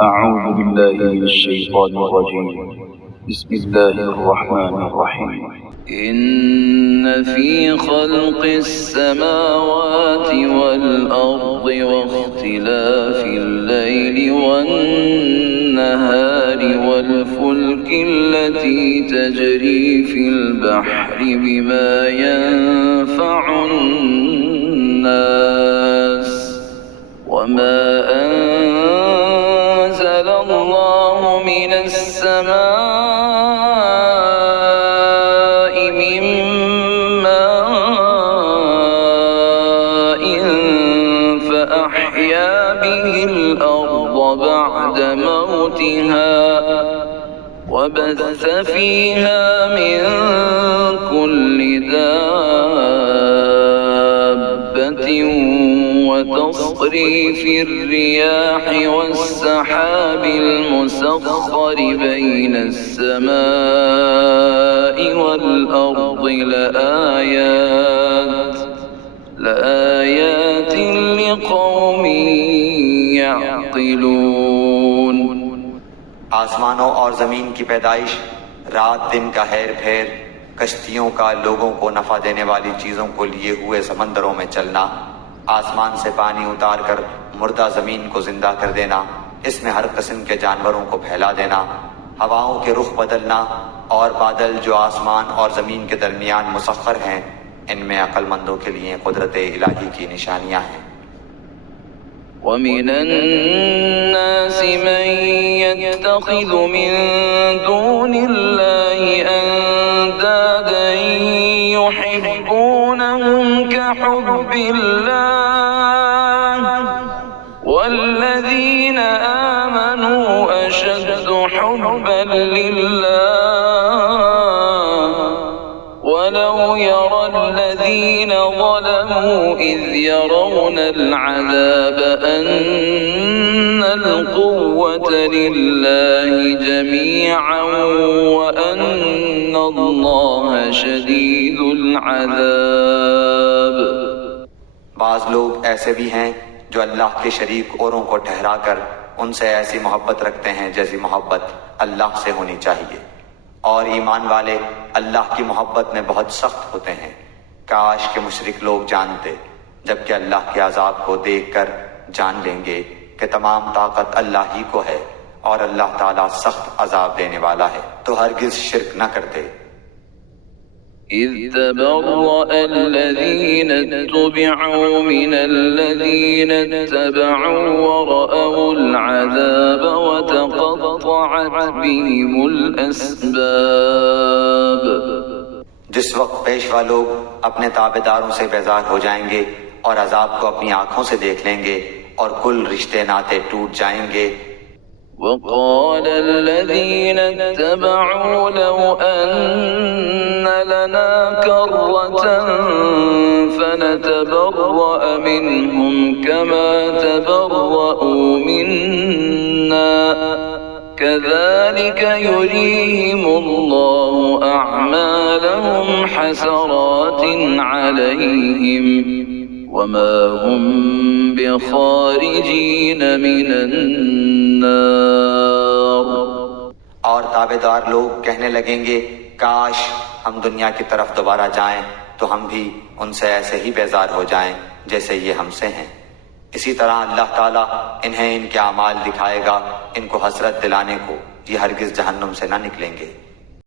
أعوذ بالله من الشيطان الرجيم. بسم الله الرحمن الرحيم. إن في خلق السماوات والأرض واختلاف الليل والنهار والفلك التي تجري في البحر بما ينفع الناس وما أنزل الله من السماء من ماء فأحيا به الأرض بعد موتها وبث فيها من كل دابة وتصريف الرياح والسحاب المسخر بين السماء والأرض لآيات لقوم يعقلون۔ آسمانوں اور زمین کی پیدائش، رات دن کا ہیر پھیر، کشتیوں کا لوگوں کو نفع دینے والی چیزوں کو لیے ہوئے سمندروں میں چلنا، آسمان سے پانی اتار کر مردہ زمین کو زندہ کر دینا، اس میں ہر قسم کے جانوروں کو پھیلا دینا، ہواؤں کے رخ بدلنا اور بادل جو آسمان اور زمین کے درمیان مسخر ہیں، ان میں عقل مندوں کے لیے قدرت الہی کی نشانیاں ہیں۔ وَمِنَ النَّاسِ مَن يَتَّخِذُ مِن دُونِ اللَّهِ أَندَادًا يُحِبُّونَهُمْ كَحُبِّ اللَّهِ وَالَّذِينَ آمَنُوا أَشَدُّ حُبًّا لِّلَّهِ وَلَوْ يَرَى الَّذِينَ ظَلَمُوا إِذْ يَرَوْنَ الْعَذَابَ أَنَّ الْقُوَّةَ لِلَّهِ جَمِيعًا وَأَنَّ اللَّهَ شَدِيدُ الْعَذَابِ۔ بعض لوگ ایسے بھی ہیں جو اللہ کے شریک اوروں کو ٹھہرا کر ان سے ایسی محبت رکھتے ہیں جیسی محبت اللہ سے ہونی چاہیے، اور ایمان والے اللہ کی محبت میں بہت سخت ہوتے ہیں۔ کاش کہ مشرک لوگ جانتے، جبکہ اللہ کے عذاب کو دیکھ کر جان لیں گے کہ تمام طاقت اللہ ہی کو ہے اور اللہ تعالیٰ سخت عذاب دینے والا ہے، تو ہرگز شرک نہ کرتے۔ إذ تبرأ الذين اتبعوا من الذين اتبعوا ورأوا العذاب وتقطعت بهم الأسباب۔ جس وقت پیشوا لوگ اپنے تابعداروں سے بیزار ہو جائیں گے اور عذاب کو اپنی آنکھوں سے دیکھ لیں گے اور کل رشتے ناطے ٹوٹ جائیں گے۔ وقال الذين اتبعوا لو أن لنا كرة فنتبرأ منهم كما تبرأوا منا كذلك يريهم الله أعمالهم حسرات عليهم وما هم بخارجين من النار۔ اور تابعدار لوگ کہنے لگیں گے کاش ہم دنیا کی طرف دوبارہ جائیں تو ہم بھی ان سے ایسے ہی بیزار ہو جائیں جیسے یہ ہم سے ہیں۔ اسی طرح اللہ تعالیٰ انہیں ان کے اعمال دکھائے گا، ان کو حسرت دلانے کو، یہ ہرگز جہنم سے نہ نکلیں گے۔